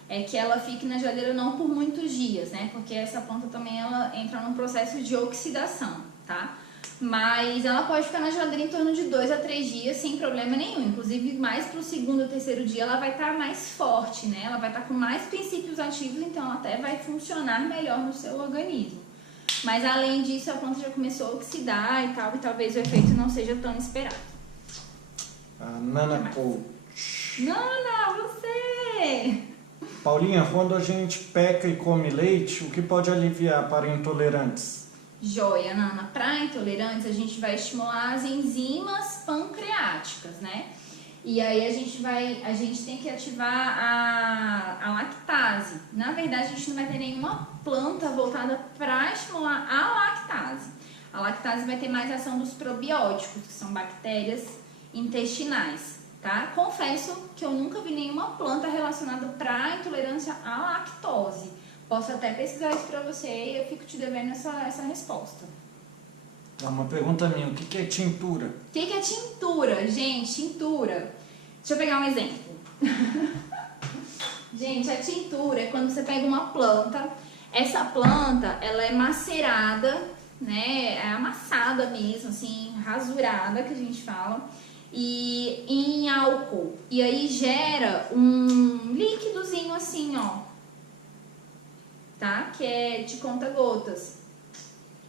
é que ela fique na geladeira não por muitos dias, né? Porque essa planta também ela entra num processo de oxidação, tá? Mas ela pode ficar na geladeira em torno de 2 a 3 dias sem problema nenhum. Inclusive, mais pro segundo ou terceiro dia ela vai estar mais forte, né? Ela vai estar com mais princípios ativos, então ela até vai funcionar melhor no seu organismo. Mas além disso, a planta já começou a oxidar e tal, e talvez o efeito não seja tão esperado. A Nana Coach. Nana, você! Paulinha, quando a gente peca e come leite, o que pode aliviar para intolerantes? Joia, Nana. Para intolerantes, a gente vai estimular as enzimas pancreáticas, né? E aí a gente tem que ativar a lactase. Na verdade, a gente não vai ter nenhuma planta voltada para estimular a lactase. A lactase vai ter mais ação dos probióticos, que são bactérias intestinais, tá? Confesso que eu nunca vi nenhuma planta relacionada para intolerância à lactose. Posso até pesquisar isso para você e eu fico te devendo essa resposta. É uma pergunta minha, o que é tintura? O que é tintura? Gente, tintura. Deixa eu pegar um exemplo. Gente, a tintura é quando você pega uma planta, essa planta, ela é macerada, né? É amassada mesmo, assim, rasurada, que a gente fala, e em álcool. E aí gera um líquidozinho assim, ó, tá? Que é de conta-gotas.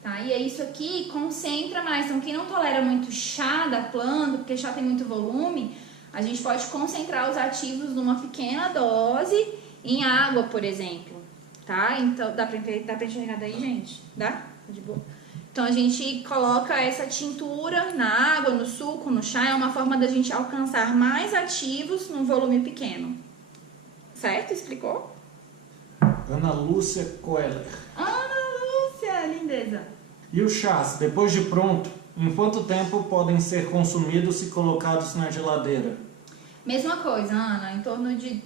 tá? E é isso aqui concentra mais. Então, quem não tolera muito chá da planta, porque chá tem muito volume, a gente pode concentrar os ativos numa pequena dose em água, por exemplo, tá? Então, dá pra enxergar daí, gente? Dá? Tá de boa. Então, a gente coloca essa tintura na água, no suco, no chá. É uma forma da gente alcançar mais ativos num volume pequeno. Certo? Explicou? Ana Lúcia Coeller. Ana Lúcia, lindeza. E os chás, depois de pronto, em quanto tempo podem ser consumidos e colocados na geladeira? Mesma coisa, Ana, em torno de...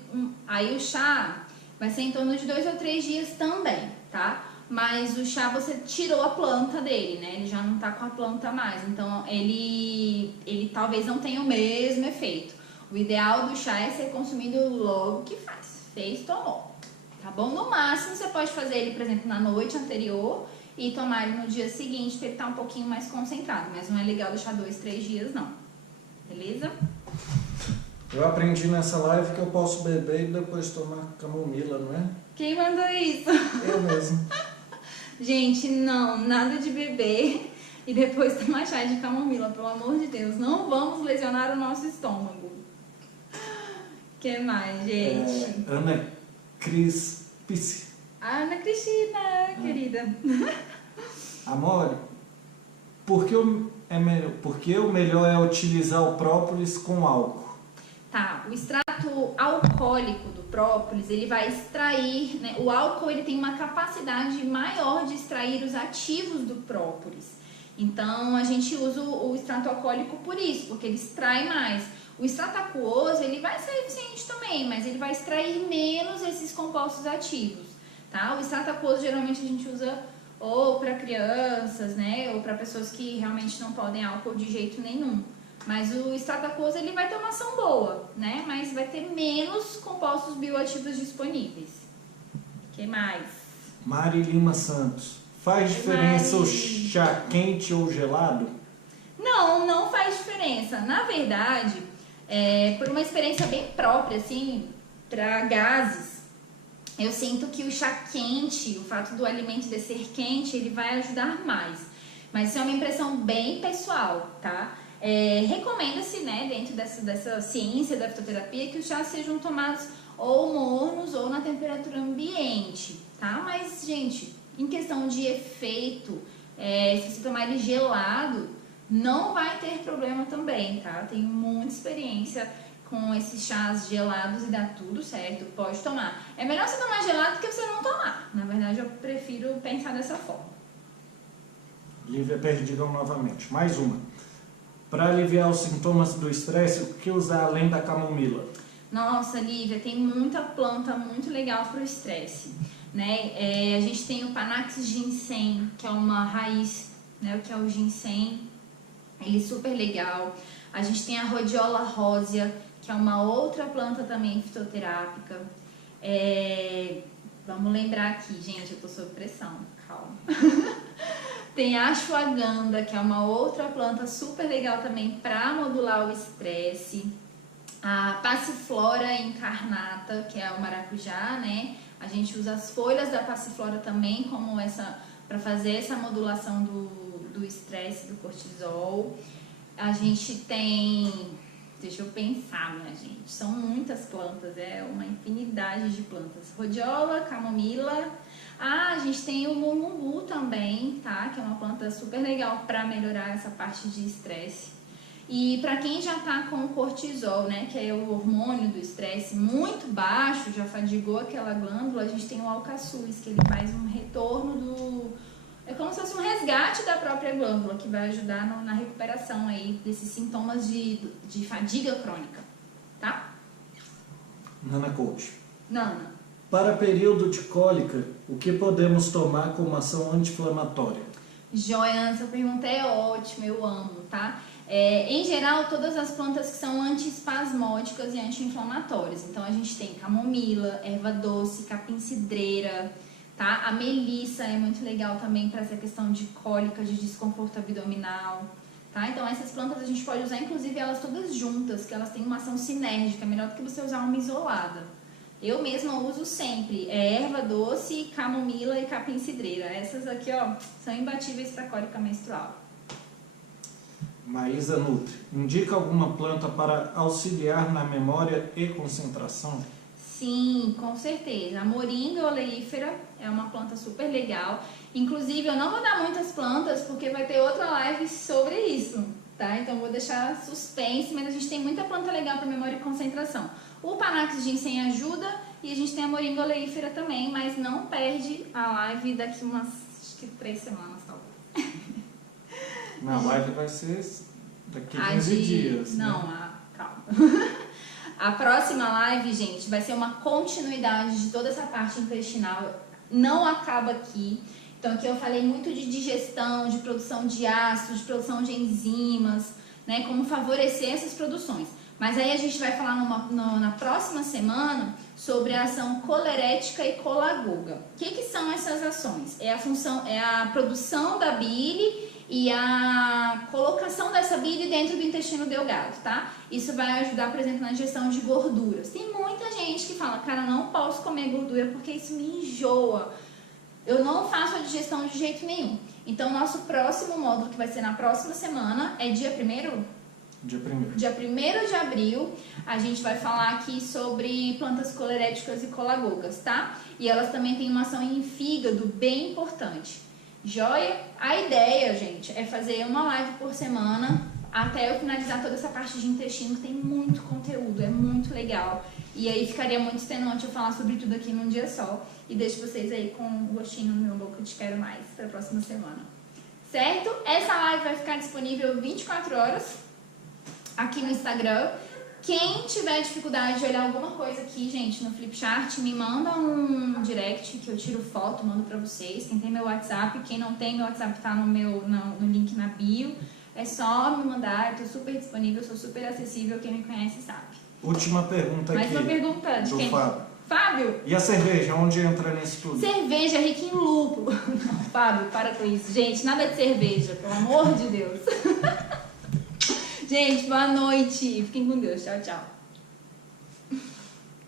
Aí o chá vai ser em torno de 2 ou 3 dias também, tá? Mas o chá você tirou a planta dele, né? Ele já não tá com a planta mais, então ele talvez não tenha o mesmo efeito. O ideal do chá é ser consumido logo que faz. Fez, tomou. Tá bom? No máximo você pode fazer ele, por exemplo, na noite anterior e tomar ele no dia seguinte, porque ele tá um pouquinho mais concentrado. Mas não é legal deixar 2, 3 dias, não. Beleza? Eu aprendi nessa live que eu posso beber e depois tomar camomila, não é? Quem mandou isso? Eu mesmo. Gente, não, nada de beber e depois tomar chá de camomila, pelo amor de Deus. Não vamos lesionar o nosso estômago. O que mais, gente? Ana Crispice. Ana Cristina, querida. Amor, por que o melhor é utilizar o própolis com álcool? Tá, o extrato alcoólico do própolis, ele vai extrair, né? O álcool, ele tem uma capacidade maior de extrair os ativos do própolis. Então, a gente usa o extrato alcoólico por isso, porque ele extrai mais. O extrato aquoso, ele vai ser eficiente também, mas ele vai extrair menos esses compostos ativos, tá? O extrato aquoso, geralmente, a gente usa ou para crianças, né? Ou para pessoas que realmente não podem álcool de jeito nenhum. Mas o extrato aquoso, ele vai ter uma ação boa, né? Mas vai ter menos compostos bioativos disponíveis. O que mais? Mari Lima Santos. Faz diferença o chá quente ou gelado? Não, não faz diferença. Na verdade, por uma experiência bem própria, assim, para gases, eu sinto que o chá quente, o fato do alimento descer quente, ele vai ajudar mais. Mas isso é uma impressão bem pessoal, tá? Recomenda-se, né, dentro dessa ciência da fitoterapia, que os chás sejam tomados ou mornos ou na temperatura ambiente, tá? Mas, gente, em questão de efeito, se você tomar ele gelado, não vai ter problema também, tá? Tenho muita experiência com esses chás gelados e dá tudo certo, pode tomar. É melhor você tomar gelado do que você não tomar. Na verdade, eu prefiro pensar dessa forma. Lívia Perdigão novamente. Mais uma. Para aliviar os sintomas do estresse, o que usar além da camomila? Nossa, Lívia, tem muita planta muito legal para o estresse, né? A gente tem o Panax ginseng, que é uma raiz, né? O que é o ginseng, ele é super legal. A gente tem a Rhodiola rosea, que é uma outra planta também fitoterápica. Vamos lembrar aqui, gente, eu tô sob pressão, calma. Tem a ashwagandha, que é uma outra planta super legal também para modular o estresse. A passiflora incarnata, que é o maracujá, né? A gente usa as folhas da passiflora também como para fazer essa modulação do estresse, do cortisol. A gente tem, deixa eu pensar, minha gente, são muitas plantas, é uma infinidade de plantas. Rhodiola, camomila. A gente tem o mulungu também, tá? Que é uma planta super legal para melhorar essa parte de estresse. E para quem já tá com o cortisol, né, que é o hormônio do estresse muito baixo, já fadigou aquela glândula, a gente tem o alcaçuz, que ele faz um retorno é como se fosse um resgate da própria glândula, que vai ajudar na recuperação aí desses sintomas de fadiga crônica, tá? Nana Coach. Nana. Para período de cólica, o que podemos tomar como ação anti-inflamatória? Joia, essa pergunta é ótima, eu amo, tá? Em geral, todas as plantas que são antiespasmódicas e anti-inflamatórias. Então, a gente tem camomila, erva doce, capim-cidreira, tá? A melissa é muito legal também para essa questão de cólica, de desconforto abdominal, tá? Então, essas plantas a gente pode usar, inclusive, elas todas juntas, que elas têm uma ação sinérgica, melhor do que você usar uma isolada, Eu mesma uso sempre. É erva doce, camomila e capim-cidreira. Essas aqui, ó, são imbatíveis para cólica menstrual. Maísa Nutri, indica alguma planta para auxiliar na memória e concentração? Sim, com certeza. A moringa oleífera é uma planta super legal. Inclusive, eu não vou dar muitas plantas porque vai ter outra live sobre isso, tá? Então, vou deixar suspense, mas a gente tem muita planta legal para memória e concentração. O Panax ginseng ajuda e a gente tem a moringa oleífera também, mas não perde a live daqui umas, acho que 3 semanas, talvez. Na live vai ser daqui a 15 dias. Não, né? calma. A próxima live, gente, vai ser uma continuidade de toda essa parte intestinal. Não acaba aqui. Então, aqui eu falei muito de digestão, de produção de ácidos, de produção de enzimas, né? Como favorecer essas produções. Mas aí a gente vai falar na próxima semana sobre a ação colerética e colagoga. O que são essas ações? É a produção da bile e a colocação dessa bile dentro do intestino delgado, tá? Isso vai ajudar, por exemplo, na digestão de gorduras. Tem muita gente que fala, cara, não posso comer gordura porque isso me enjoa. Eu não faço a digestão de jeito nenhum. Então, nosso próximo módulo, que vai ser na próxima semana, é dia 1º? Dia 1º. Dia 1º de abril, a gente vai falar aqui sobre plantas coleréticas e colagogas, tá? E elas também têm uma ação em fígado bem importante. Joia? A ideia, gente, é fazer uma live por semana até eu finalizar toda essa parte de intestino, que tem muito conteúdo, é muito legal. E aí ficaria muito extenuante eu falar sobre tudo aqui num dia só. E deixo vocês aí com um gostinho no meu boca de quero mais para a próxima semana. Certo? Essa live vai ficar disponível 24 horas aqui no Instagram. Quem tiver dificuldade de olhar alguma coisa aqui, gente, no Flipchart, me manda um direct que eu tiro foto, mando pra vocês. Quem tem meu WhatsApp, quem não tem, meu WhatsApp tá no link na bio. É só me mandar, eu tô super disponível, sou super acessível, quem me conhece sabe. Última pergunta aqui. Mais uma pergunta de quem? Fábio. Fábio? E a cerveja, onde entra nisso tudo? Cerveja rica em lúpulo. Não, Fábio, para com isso. Gente, nada de cerveja, pelo amor de Deus. Gente, boa noite. Fiquem com Deus. Tchau, tchau.